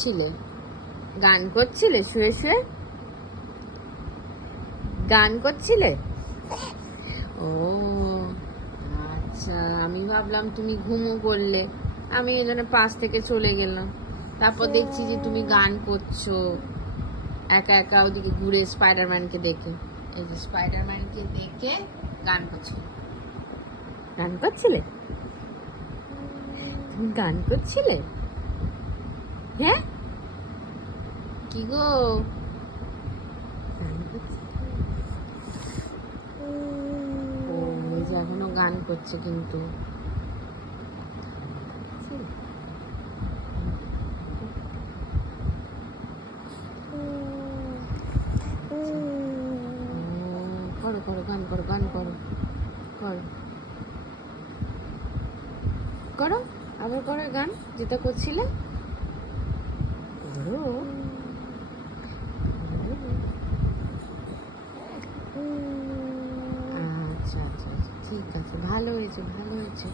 করছিলে? গান করছিলে শুয়ে শুয়ে? গান করছিলে? ও আচ্ছা, আমি ভাবলাম তুমি ঘুমো করলে, আমি এই জন্য পাশ থেকে চলে গেলাম। তারপর দেখছি যে তুমি গান করছো একা একা ওদিকে ঘুরে, স্পাইডারম্যানকে দেখে। এই যে স্পাইডারম্যানকে দেখে গান করছিলে। গান করছিলে? তুমি গান করছিলে? হ্যাঁ, কি গো? গান করছিলে? ও এই যে এখনো গান করছে কিন্তু। করো করো, গান করো, গান করো, করো করো, আবার করো গান যেটা করছিলে। করো। আচ্ছা আচ্ছা আচ্ছা, ঠিক আছে, ভালো হয়েছে, ভালো হয়েছে।